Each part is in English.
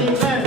Amen.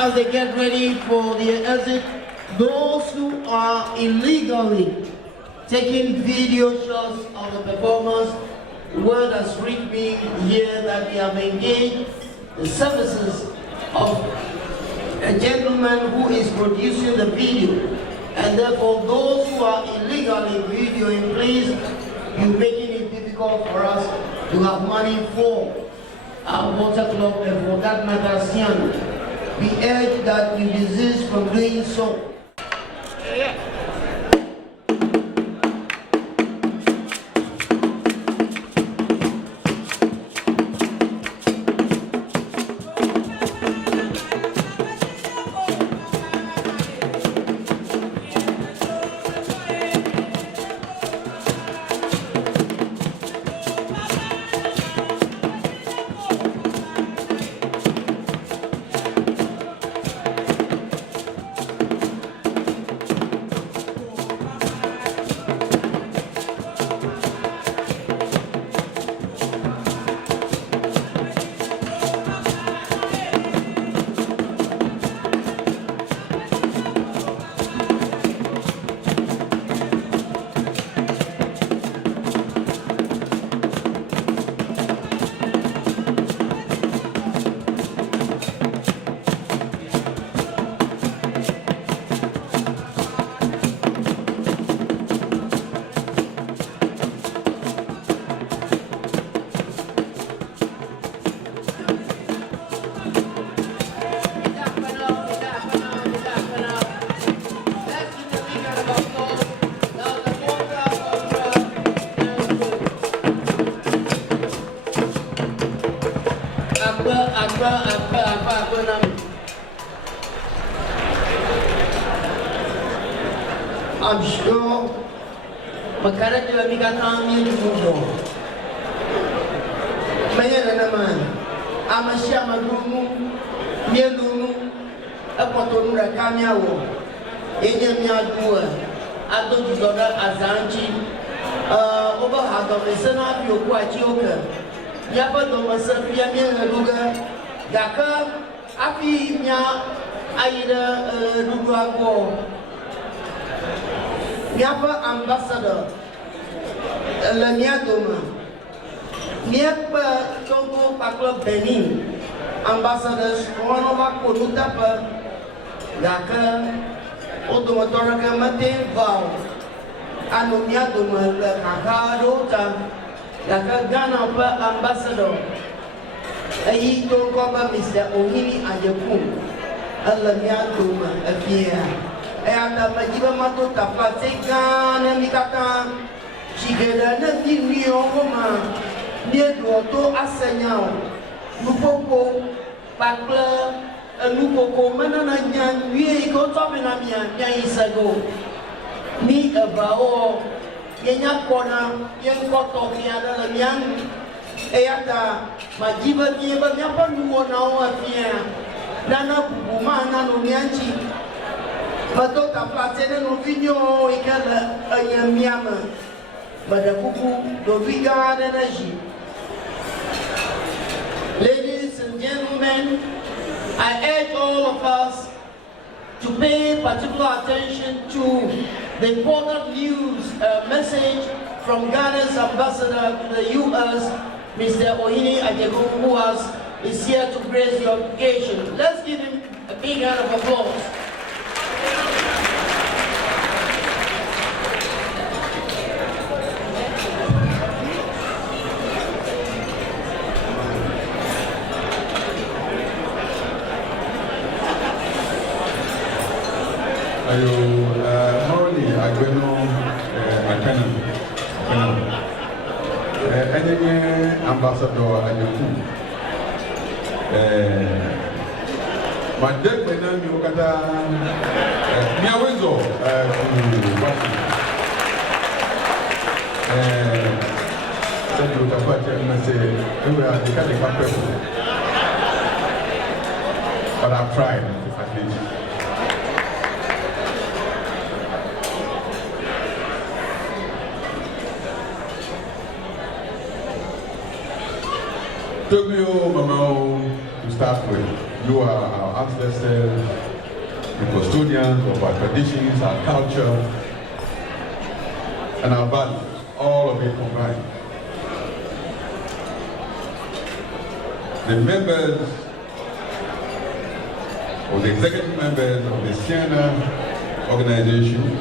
As they get ready for the exit, those who are illegally taking video shots of the performance, word has reached me here that they have engaged the services of a gentleman who is producing the video. And therefore, those who are illegally videoing, please, you're making it difficult for us to have money for our water club and for that matter, CEANA. We urge that you desist from doing so. I'm sure Makarati Mikatami Mujo. Mayan, I'm a Shamadumu, Yelumu, a Potonura Kamiawo, Enyamia, Ado Doda Azanchi, over half of the Senate, you quite joker. Yapa Domasa, Yamia Luga, Daka, Api Nya, Aida Luguago. Yapa ambassador, Laniadoma, Niapa Togo Pakla Benin, ambassadors, one of our Kodutapa, Daka, Otomotoraka Mate Vow, Anomiadoma, Kakadota, Daka Ghana ambassador, Ayi Tokoba, Mr. Ohini Ajakum, Alaniadoma, Afia. Anda majiba mato tapategana mikata chigeda na dinio koma niedo to asenyao lupoko pakla lupoko mana na nyan wie ko to na mia isago ni abao yenya kona yen ko to kia na nyan eyata majiba nieba nyapa nuo na o afia nana bubuma na no nyanchi Mato kapatene no vinyo ikana anyamiama madakuku do viga energy. Ladies and gentlemen, I urge all of us to pay particular attention to the important news message from Ghana's ambassador to the U.S., Mr. Ohini Ajegun, who is here to grace the occasion. Let's give him a big round of applause. Morally, I don't know, any ambassador, I don't my deck, when I'm you got a window, send you to and say, we are the kind of people. But I've tried, at least. Tokyo, Mama, to start with, you are our ancestors, the custodians of our traditions, our culture, and our values, all of it combined. The members, or the executive members of the CEANA organization,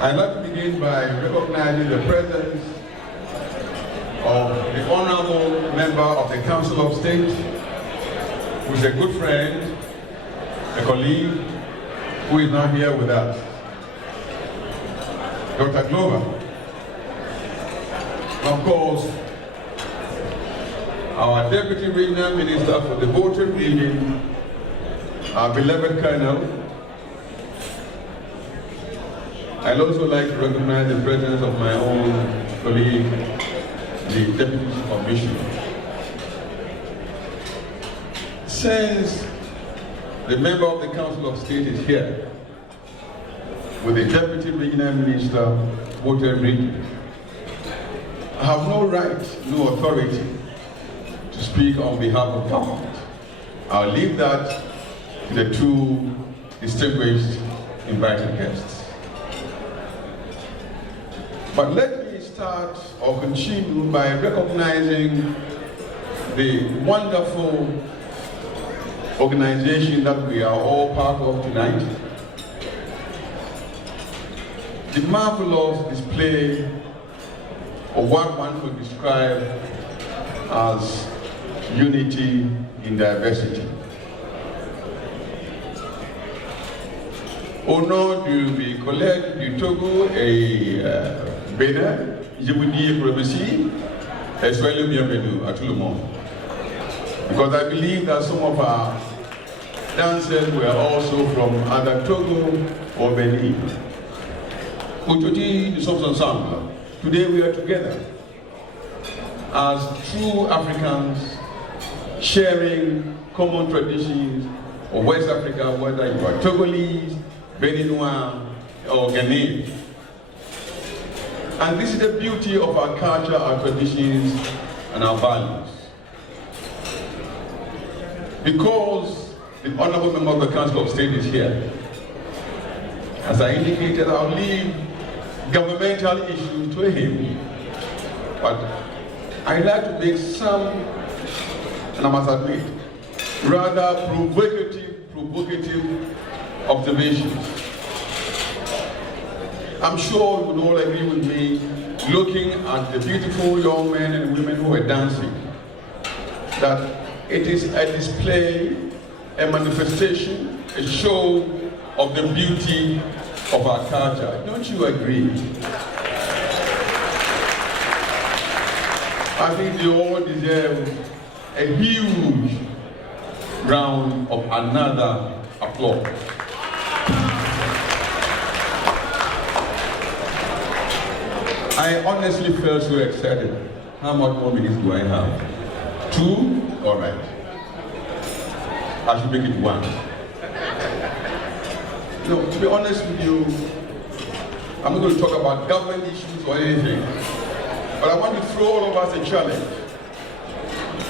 I'd like to begin by recognizing the presence of the honorable member of the Council of State, who is a good friend, a colleague, who is now here with us, Dr. Glover. Of course, our Deputy Regional Minister for the Voter Region, our beloved Colonel. I'd also like to recognize the presence of my own colleague, the Deputy Commissioner. Since the member of the Council of State is here, with the Deputy Regional Minister, Voter Region, I have no right, no authority to speak on behalf of government. I'll leave that to the two distinguished invited guests. But let me start or continue by recognizing the wonderful organization that we are all part of tonight. The marvelous display of what one could describe as unity in diversity. Au nom du collègue du Togo et Bénin, je vous dis merci et soyez le bienvenu à tout le monde. Because I believe that some of our dancers were also from either Togo or Benin. Aujourd'hui, nous sommes ensemble. Today we are together as true Africans, sharing common traditions of West Africa, whether you are Togolese, Beninois, or Ghanaian. And this is the beauty of our culture, our traditions, and our values. Because the Honorable Member of the Council of State is here, as I indicated, I'll leave governmental issues to him. But I'd like to make some, and I must admit, rather provocative observations. I'm sure you would all agree with me, looking at the beautiful young men and women who are dancing, that it is a display, a manifestation, a show of the beauty of our culture. Don't you agree? I think they all deserve a huge round of another applause. I honestly felt so excited. How much more minutes do I have? 2? All right. I should make it 1. No, to be honest with you, I'm not going to talk about government issues or anything. But I want to throw all of us a challenge.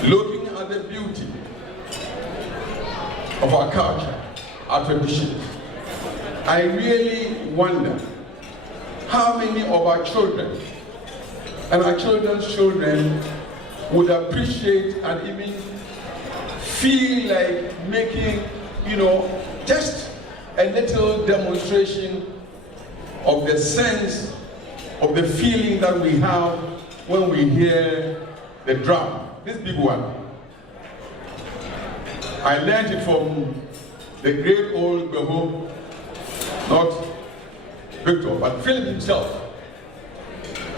Looking at the beauty of our culture, our traditions, I really wonder how many of our children and our children's children would appreciate and even feel like making, just a little demonstration of the sense of the feeling that we have when we hear the drum. This big one. I learned it from the great old Beho, not Victor, but Philip himself,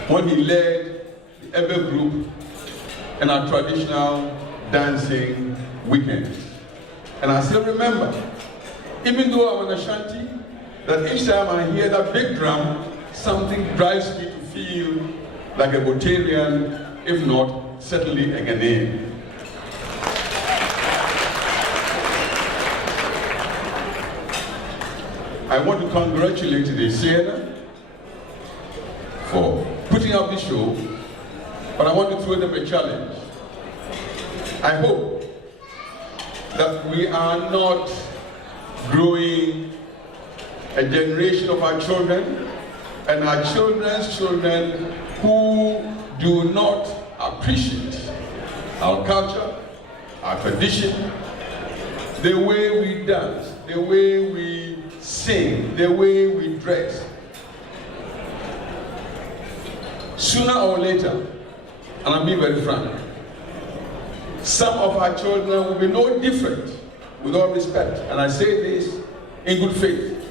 when he led the Ebe group in our traditional dancing weekends. And I still remember, even though I'm an Ashanti, that each time I hear that big drum, something drives me to feel like a Botanian, if not, certainly a Ghanaian. I want to congratulate the CEANA for putting up this show, but I want to throw them a challenge. I hope that we are not growing a generation of our children and our children's children who do not appreciate our culture, our tradition, the way we dance, the way we sing, the way we dress. Sooner or later, and I'm being very frank, some of our children will be no different, with all respect, and I say this in good faith,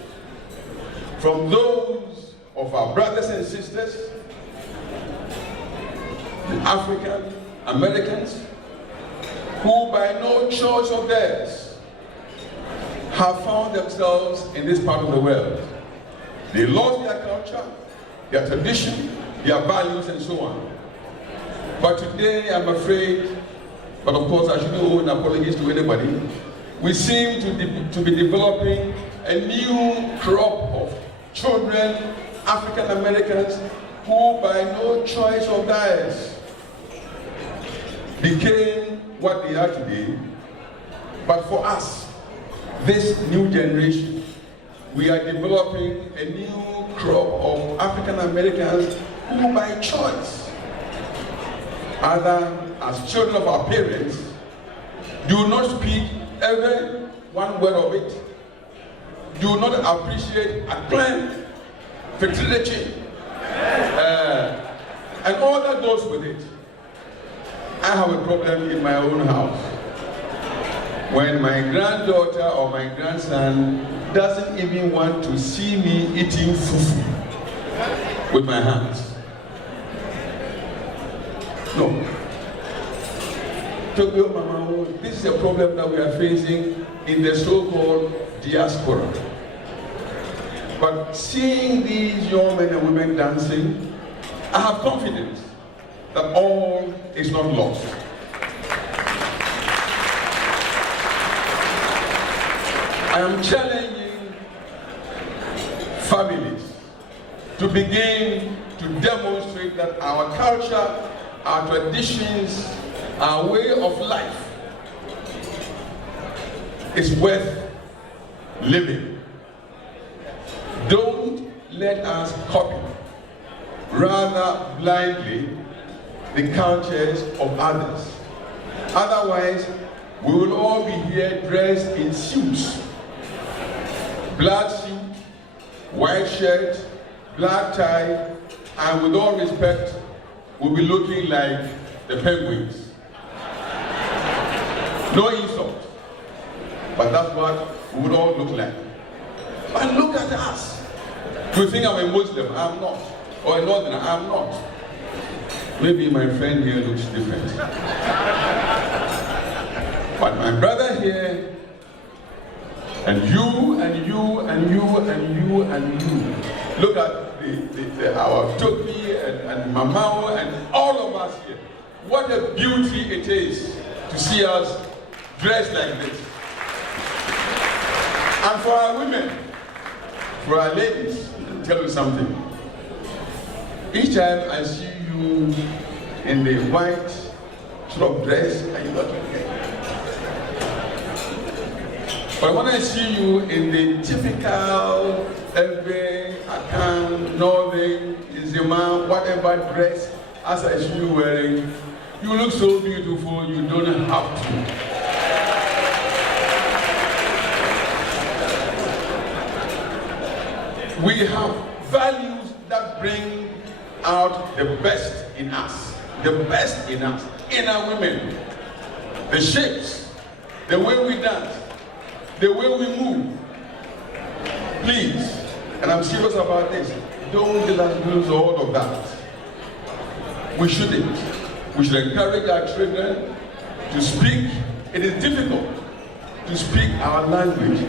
from those of our brothers and sisters, the African Americans, who by no choice of theirs have found themselves in this part of the world. They lost their culture, their tradition, their values, and so on. But today, I'm afraid, but of course I shouldn't owe an apologies to anybody, we seem to be developing a new crop of children, African Americans, who by no choice of theirs became what they are today. But for us, this new generation, we are developing a new crop of African Americans who by choice, either as children of our parents, do not speak every one word of it, do not appreciate acclaim, fertility, and all that goes with it. I have a problem in my own house. When my granddaughter or my grandson doesn't even want to see me eating fufu with my hands. No. Tokyo Mama, this is a problem that we are facing in the so-called diaspora. But seeing these young men and women dancing, I have confidence that all is not lost. I am challenging families to begin to demonstrate that our culture, our traditions, our way of life is worth living. Don't let us copy, rather blindly, the cultures of others. Otherwise, we will all be here dressed in suits. Black suit, white shirt, black tie, and with all respect, we'll be looking like the penguins. No insult, but that's what we would all look like. But look at us. You think I'm a Muslim? I'm not. Or a Northerner? I'm not. Maybe my friend here looks different. But my brother here, and you, and you, and you, and you, and you. Look at our Toki and Mamao and all of us here. What a beauty it is to see us dressed like this. And for our women, for our ladies, let me tell you something. Each time I see you in the white sort of dress, and you got to but when I see you in the typical Ebe, Akan, Northern, Izima, whatever dress, as I see you wearing, you look so beautiful, you don't have to. We have values that bring out the best in us, in our women. The shapes, the way we dance, the way we move. Please, and I'm serious about this, don't let us lose all of that. We shouldn't. We should encourage our children to speak. It is difficult to speak our language.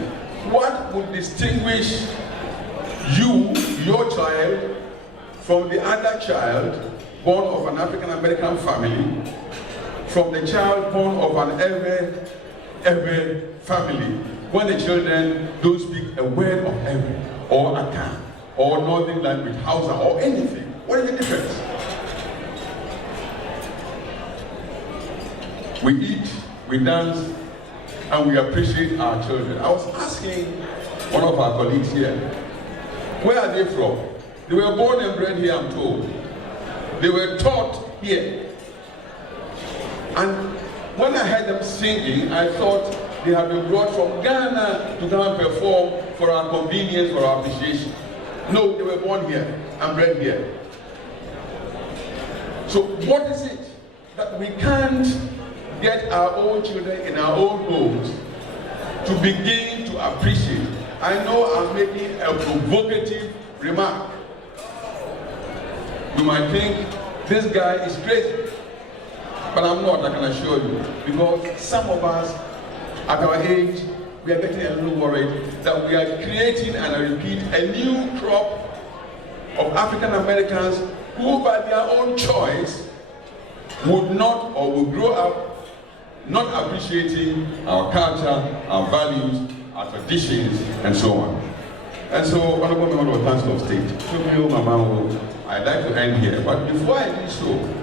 What would distinguish you, your child, from the other child born of an African American family, from the child born of an Ebe family, when the children don't speak a word of Ebe or Akan or Northern language, Hausa or anything? What is the difference? We eat, we dance, and we appreciate our children. I was asking one of our colleagues here, where are they from? They were born and bred here, I'm told. They were taught here. And when I heard them singing, I thought they had been brought from Ghana to come and perform for our convenience, for our appreciation. No, they were born here and bred here. So what is it that we can't get our own children in our own homes to begin to appreciate? I know I'm making a provocative remark. You might think this guy is crazy, but I'm not, I can assure you, because some of us at our age, we are getting a little worried that we are creating, and I repeat, a new crop of African Americans who by their own choice would not or will grow up not appreciating our culture, our values, our traditions, and so on. And so, Honorable Member of the Council of State, Tokyo Mama, I'd like to end here. But before I do so,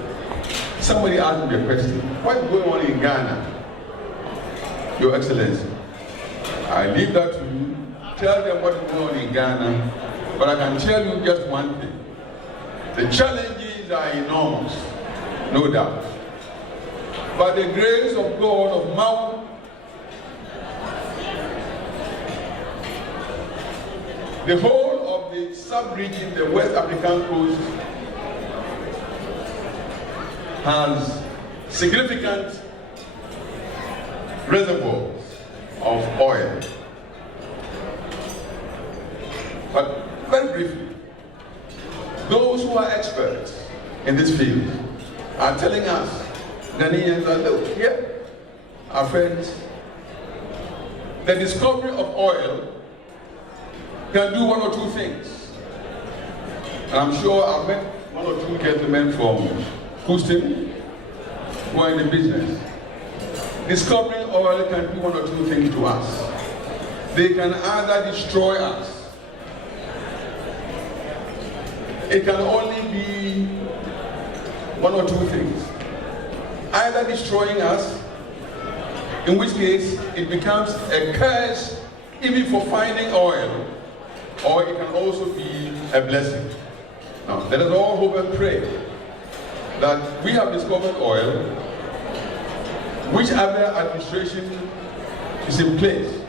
somebody asked me a question. What's going on in Ghana? Your Excellency, I leave that to you. Tell them what's going on in Ghana. But I can tell you just one thing. The challenges are enormous, no doubt. By the grace of God of Mount, the whole of the sub-region, the West African coast, has significant reservoirs of oil. But very briefly, those who are experts in this field are telling us Ghanaians that look here, our friends, the discovery of oil can do one or two things. And I'm sure I've met one or two gentlemen from Houston who are in the business. Discovering oil can do one or two things to us. They can either destroy us. It can only be one or two things. Either destroying us, in which case it becomes a curse even for finding oil, or it can also be a blessing. Now, let us all hope and pray that we have discovered oil, whichever administration is in place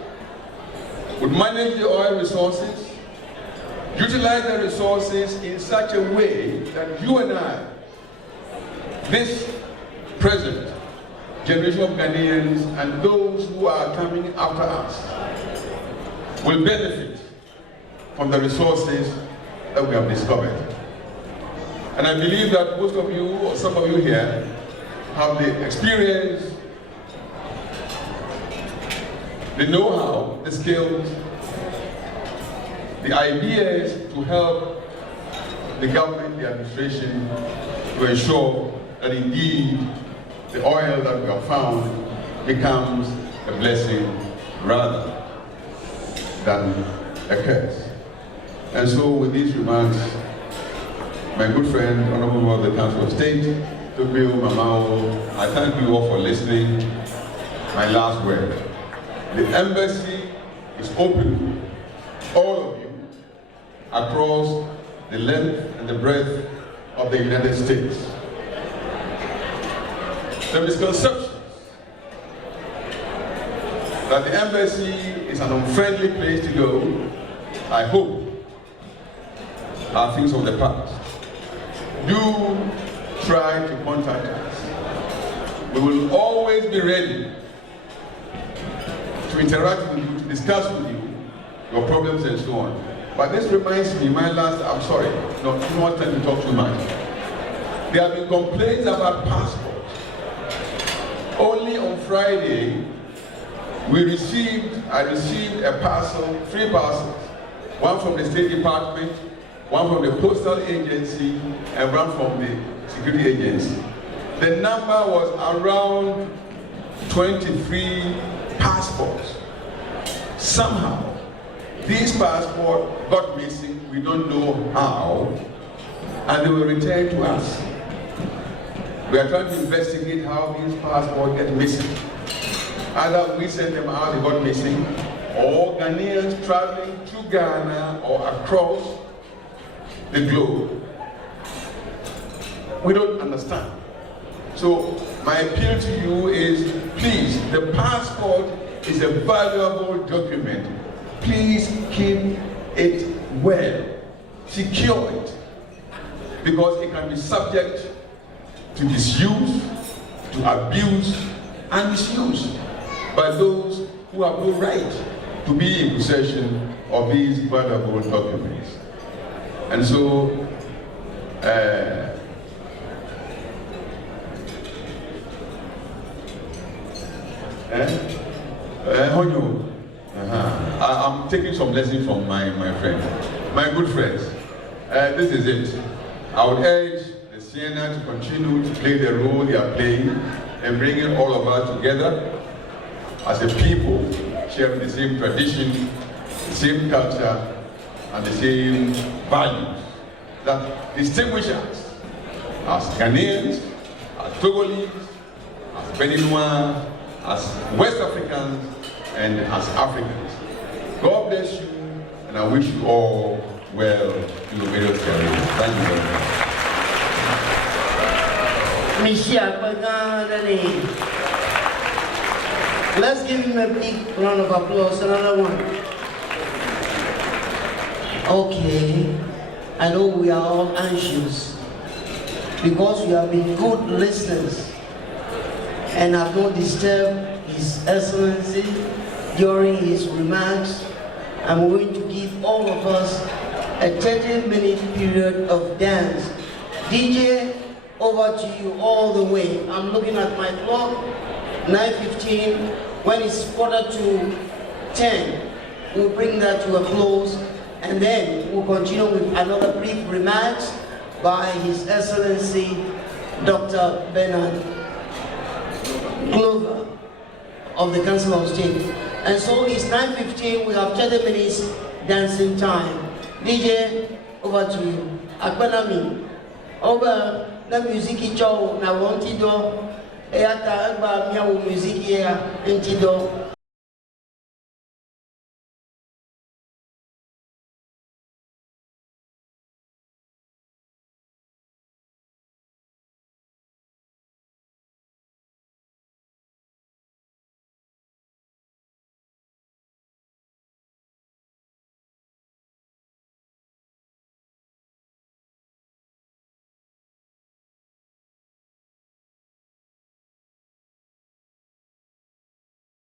would manage the oil resources, utilize the resources in such a way that you and I, this present generation of Ghanaians and those who are coming after us, will benefit from the resources that we have discovered. And I believe that most of you, or some of you here, have the experience, the know-how, the skills, the ideas to help the government, the administration, to ensure that indeed the oil that we have found becomes a blessing rather than a curse. And so with these remarks, my good friend, Honorable Member of the Council of State, Tokyo Mamao, I thank you all for listening. My last word. The embassy is open, all of you, across the length and the breadth of the United States. The misconceptions that the embassy is an unfriendly place to go, I hope, are things of the past. Do try to contact us. We will always be ready to interact with you, to discuss with you your problems and so on. But this reminds me, I'm sorry, no, I don't want time to talk too much. There have been complaints about passports. Only on Friday, I received a parcel, 3 parcels, one from the State Department, one from the Postal Agency, and one from the Security Agency. The number was around 23 passports. Somehow, these passports got missing, we don't know how, and they were returned to us. We are trying to investigate how these passports get missing. Either we sent them out, they got missing, or Ghanaians traveling to Ghana or across the globe. We don't understand. So my appeal to you is, please, the passport is a valuable document. Please keep it well, secure it, because it can be subject to disuse, to abuse, and misuse by those who have no right to be in possession of these valuable documents. And so, I'm taking some lessons from my friends, my good friends. This is it. I would urge the CEANA to continue to play the role they are playing in bringing all of us together as a people sharing the same tradition, the same culture, and the same values that distinguish us as Ghanaians, as Togolese, as Beninois, as West Africans, and as Africans. God bless you, and I wish you all well in your various careers. Thank you very much. Let's give him a big round of applause. Another one. Okay, I know we are all anxious because we have been good listeners and have not disturbed His Excellency during his remarks. I'm going to give all of us a 30-minute period of dance. DJ, over to you all the way. I'm looking at my clock, 9:15. When it's 9:45, we'll bring that to a close, and then we'll continue with another brief remarks by His Excellency Dr. Bernard Glover of the Council of State. And so it's 9:15, we have 30 minutes dancing time. DJ, over to you. Akbanami, over the music show, na wanted do, eata agba miawo music here, intido.